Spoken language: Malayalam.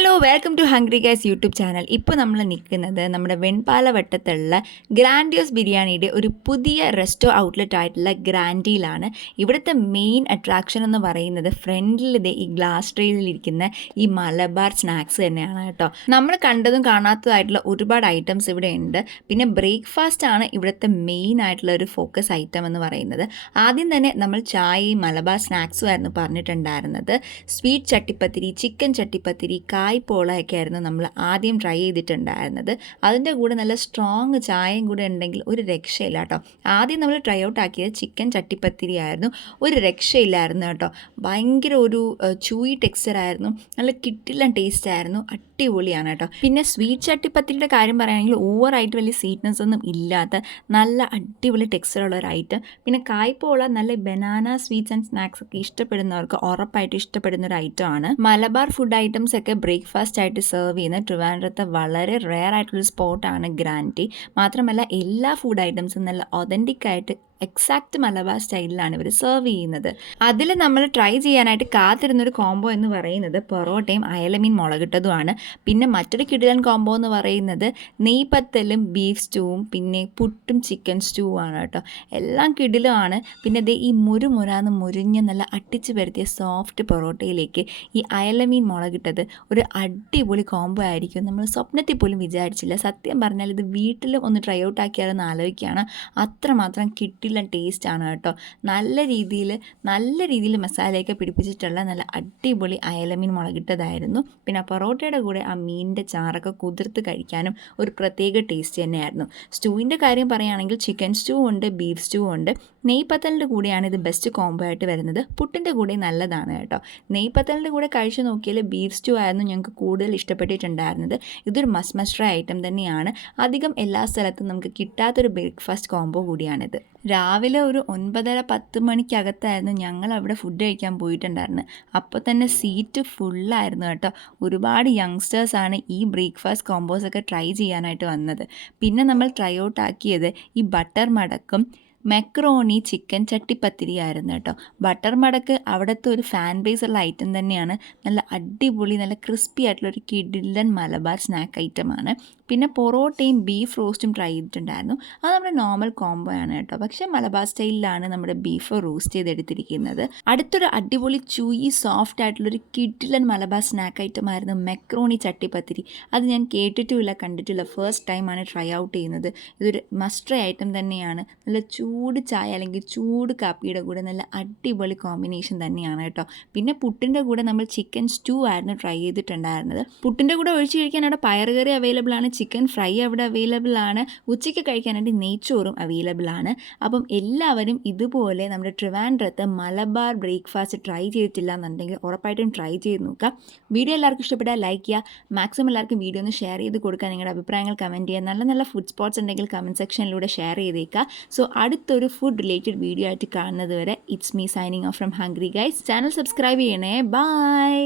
Dímelo. Welcome to hungry guys YouTube channel ഇപ്പോൾ നമ്മൾ നിൽക്കുന്നത് നമ്മുടെ വെൺപാല വെൺപാലവട്ടത്തുള്ള ഗ്രാൻഡിയോസ് ബിരിയാണിയുടെ ഒരു പുതിയ റെസ്റ്റോ ഔട്ട്ലെറ്റ് ആയിട്ടുള്ള ഗ്രാൻഡിയിലാണ്. ഇവിടുത്തെ മെയിൻ അട്രാക്ഷൻ എന്ന് പറയുന്നത് ഫ്രണ്ടിൽ ഇതേ ഈ ഗ്ലാസ് ട്രെയിലിരിക്കുന്ന ഈ മലബാർ സ്നാക്സ് തന്നെയാണ് കേട്ടോ. നമ്മൾ കണ്ടതും കാണാത്തതായിട്ടുള്ള ഒരുപാട് ഐറ്റംസ് ഇവിടെ ഉണ്ട്. പിന്നെ ബ്രേക്ക്ഫാസ്റ്റ് ആണ് ഇവിടുത്തെ മെയിൻ ആയിട്ടുള്ള ഒരു ഫോക്കസ് ഐറ്റം എന്ന് പറയുന്നത്. ആദ്യം തന്നെ നമ്മൾ ചായയും മലബാർ സ്നാക്സും ആയിരുന്നു പറഞ്ഞിട്ടുണ്ടായിരുന്നത്. സ്വീറ്റ് ചട്ടിപ്പത്തിരി ചിക്കൻ ചട്ടിപ്പത്തിരി കായ് പോളയൊക്കെ ആയിരുന്നു നമ്മൾ ആദ്യം ട്രൈ ചെയ്തിട്ടുണ്ടായിരുന്നത്. അതിന്റെ കൂടെ നല്ല സ്ട്രോങ് ചായയും കൂടെ ഉണ്ടെങ്കിൽ ഒരു രക്ഷയില്ല കേട്ടോ. ആദ്യം നമ്മൾ ട്രൈ ഔട്ട് ആക്കിയത് ചിക്കൻ ചട്ടിപ്പത്തിരി ആയിരുന്നു. ഒരു രക്ഷയില്ലായിരുന്നു കേട്ടോ. ഭയങ്കര ഒരു ചൂയി ടെക്സ്ചർ ആയിരുന്നു. നല്ല കിട്ടില്ല ടേസ്റ്റ് ആയിരുന്നു. അടിപൊളിയാണ് കേട്ടോ പിന്നെ സ്വീറ്റ് ചട്ടിപ്പത്തിരിയുടെ കാര്യം പറയുകയാണെങ്കിൽ ഓവറായിട്ട് വലിയ സ്വീറ്റ്നെസ് ഒന്നും ഇല്ലാത്ത നല്ല അടിപൊളി ടെക്സ്ചർ ഉള്ള ഒരു ഐറ്റം പിന്നെ കായ്പോള നല്ല ബനാന സ്വീറ്റ്സ് ആൻഡ് സ്നാക്സ് ഒക്കെ ഇഷ്ടപ്പെടുന്നവർക്ക് ഉറപ്പായിട്ട് ഇഷ്ടപ്പെടുന്ന ഒരു ഐറ്റം ആണ്. മലബാർ ഫുഡ് ഐറ്റംസ് ഒക്കെ ബ്രേക്ക്ഫാസ്റ്റ് ആയിട്ട് സെർവ് ചെയ്യുന്ന ട്രിവാൻഡ്രത്തെ വളരെ റെയർ ആയിട്ടുള്ള സ്പോട്ടാണ് ഗ്രാന്റി മാത്രമല്ല എല്ലാ ഫുഡ് ഐറ്റംസും നല്ല ഒതന്റിക് ആയിട്ട് എക്സാക്റ്റ് മലബാർ സ്റ്റൈലിലാണ് ഇവർ സെർവ് ചെയ്യുന്നത്. അതിൽ നമ്മൾ ട്രൈ ചെയ്യാനായിട്ട് കാത്തിരുന്നൊരു കോംബോ എന്ന് പറയുന്നത് പൊറോട്ടയും അയലമീൻ മുളകിട്ടതുമാണ്. പിന്നെ മറ്റൊരു കിടിലൻ കോംബോ എന്ന് പറയുന്നത് നെയ്പത്തലും ബീഫ് സ്റ്റൂവും പിന്നെ പുട്ടും ചിക്കൻ സ്റ്റൂവും ആണ് കേട്ടോ. എല്ലാം കിടിലുമാണ്. പിന്നെ ദേ ഈ മുരുമുരാന്ന് മുരിഞ്ഞ് നല്ല അട്ടിച്ച് വരുത്തിയ സോഫ്റ്റ് പൊറോട്ടയിലേക്ക് ഈ അയലമീൻ മുളകിട്ടത് ഒരു അടിപൊളി കോംബോ ആയിരിക്കും. നമ്മൾ സ്വപ്നത്തിൽ പോലും വിചാരിച്ചില്ല. സത്യം പറഞ്ഞാൽ ഇത് വീട്ടിലും ഒന്ന് ട്രൈ ഔട്ട് ആക്കിയാലെന്ന് ആലോചിക്കുകയാണ്. അത്രമാത്രം കിട്ടില്ല ടേസ്റ്റാണ് കേട്ടോ. നല്ല രീതിയിൽ നല്ല രീതിയിൽ മസാലയൊക്കെ പിടിപ്പിച്ചിട്ടുള്ള നല്ല അടിപൊളി അയലമീൻ മുളകിട്ടതായിരുന്നു. പിന്നെ പൊറോട്ടയുടെ കൂടെ ആ മീനിന്റെ ചാറൊക്കെ കുതിർത്ത് കഴിക്കാനും ഒരു പ്രത്യേക ടേസ്റ്റ് തന്നെയായിരുന്നു. സ്റ്റൂവിന്റെ കാര്യം പറയുകയാണെങ്കിൽ ചിക്കൻ സ്റ്റൂ ഉണ്ട് ബീഫ് സ്റ്റൂ ഉണ്ട്. നെയ്പത്തലിന്റെ കൂടെയാണ് ഇത് ബെസ്റ്റ് കോംബോ ആയിട്ട് വരുന്നത്. പുട്ടിന്റെ കൂടെ നല്ലതാണ് കേട്ടോ. നെയ്പത്തലിന്റെ കൂടെ കഴിച്ചു നോക്കിയാൽ ബീഫ് സ്റ്റൂ ആയിരുന്നു ഞങ്ങൾക്ക് കൂടുതൽ ഇഷ്ടപ്പെട്ടിട്ടുണ്ടായിരുന്നത്. ഇതൊരു മസ്റ്റർ ഐറ്റം തന്നെയാണ്. അധികം എല്ലാ സ്ഥലത്തും നമുക്ക് കിട്ടാത്തൊരു ബ്രേക്ക്ഫാസ്റ്റ് കോംബോ കൂടിയാണിത്. രാവിലെ ഒരു ഒൻപതര പത്ത് മണിക്കകത്തായിരുന്നു ഞങ്ങൾ അവിടെ ഫുഡ് കഴിക്കാൻ പോയിട്ടുണ്ടായിരുന്നത്. അപ്പോൾ തന്നെ സീറ്റ് ഫുള്ളായിരുന്നു കേട്ടോ. ഒരുപാട് യങ്സ്റ്റേഴ്സാണ് ഈ ബ്രേക്ക്ഫാസ്റ്റ് കോമ്പോസൊക്കെ ട്രൈ ചെയ്യാനായിട്ട് വന്നത്. പിന്നെ നമ്മൾ ട്രൈ ഔട്ട് ആക്കിയത് ഈ ബട്ടർ മടക്കും മെക്രോണി ചിക്കൻ ചട്ടിപ്പത്തിരി ആയിരുന്നു കേട്ടോ. ബട്ടർ മടക്ക് അവിടുത്തെ ഒരു ഫാൻ ബേസ് ഉള്ള ഐറ്റം തന്നെയാണ്. നല്ല അടിപൊളി നല്ല ക്രിസ്പി ആയിട്ടുള്ള ഒരു കിഡില്ലൻ മലബാർ സ്നാക്ക് ഐറ്റമാണ് പിന്നെ പൊറോട്ടയും ബീഫ് റോസ്റ്റും ട്രൈ ചെയ്തിട്ടുണ്ടായിരുന്നു. അത് നമ്മുടെ നോർമൽ കോംബോ ആണ് കേട്ടോ. പക്ഷേ മലബാർ സ്റ്റൈലിലാണ് നമ്മുടെ ബീഫ് റോസ്റ്റ് ചെയ്തെടുത്തിരിക്കുന്നത്. അടുത്തൊരു അടിപൊളി ചൂയി സോഫ്റ്റ് ആയിട്ടുള്ളൊരു കിഡിലൻ മലബാർ സ്നാക്ക് ഐറ്റം ആയിരുന്നു മെക്രോണി ചട്ടിപ്പത്തിരി. അത് ഞാൻ കേട്ടിട്ടുമില്ല കണ്ടിട്ടില്ല. ഫസ്റ്റ് ടൈമാണ് ട്രൈ ഔട്ട് ചെയ്യുന്നത്. ഇതൊരു മസ്റ്റർ ഐറ്റം തന്നെയാണ്. നല്ല ചൂട് ചായ അല്ലെങ്കിൽ ചൂട് കാപ്പിയുടെ കൂടെ നല്ല അടിപൊളി കോമ്പിനേഷൻ തന്നെയാണ് കേട്ടോ. പിന്നെ പുട്ടിന്റെ കൂടെ നമ്മൾ ചിക്കൻ സ്റ്റൂ ആയിരുന്നു ട്രൈ ചെയ്തിട്ടുണ്ടായിരുന്നത്. പുട്ടിന്റെ കൂടെ ഒഴിച്ച് കഴിക്കാൻ അവിടെ പയറുകറി അവൈലബിൾ ആണ് ചിക്കൻ ഫ്രൈ അവിടെ അവൈലബിൾ ആണ് ഉച്ചയ്ക്ക് കഴിക്കാനായിട്ട് നെയ്ച്ചോറും അവൈലബിൾ ആണ്. അപ്പം എല്ലാവരും ഇതുപോലെ നമ്മുടെ ട്രിവാൻഡ്രത്ത് മലബാർ ബ്രേക്ക്ഫാസ്റ്റ് ട്രൈ ചെയ്തിട്ടില്ല എന്നുണ്ടെങ്കിൽ ഉറപ്പായിട്ടും ട്രൈ ചെയ്ത് നോക്കുക വീഡിയോ എല്ലാവർക്കും ഇഷ്ടപ്പെട്ടാൽ ലൈക്ക് ചെയ്യുക. മാക്സിമം എല്ലാവർക്കും വീഡിയോ ഒന്ന് ഷെയർ ചെയ്ത് കൊടുക്കുക. നിങ്ങളുടെ അഭിപ്രായങ്ങൾ കമന്റ് ചെയ്യുക. നല്ല നല്ല ഫുഡ് സ്പോട്ട്സ് ഉണ്ടെങ്കിൽ കമന്റ് സെക്ഷനിലൂടെ ഷെയർ ചെയ്തേക്കുക. സോ അടുത്തൊരു ഫുഡ് റിലേറ്റഡ് വീഡിയോ ആയിട്ട് കാണുന്നത് വരെ it's me signing off from hungry guys channel subscribe ചെയ്യണേ. ബൈ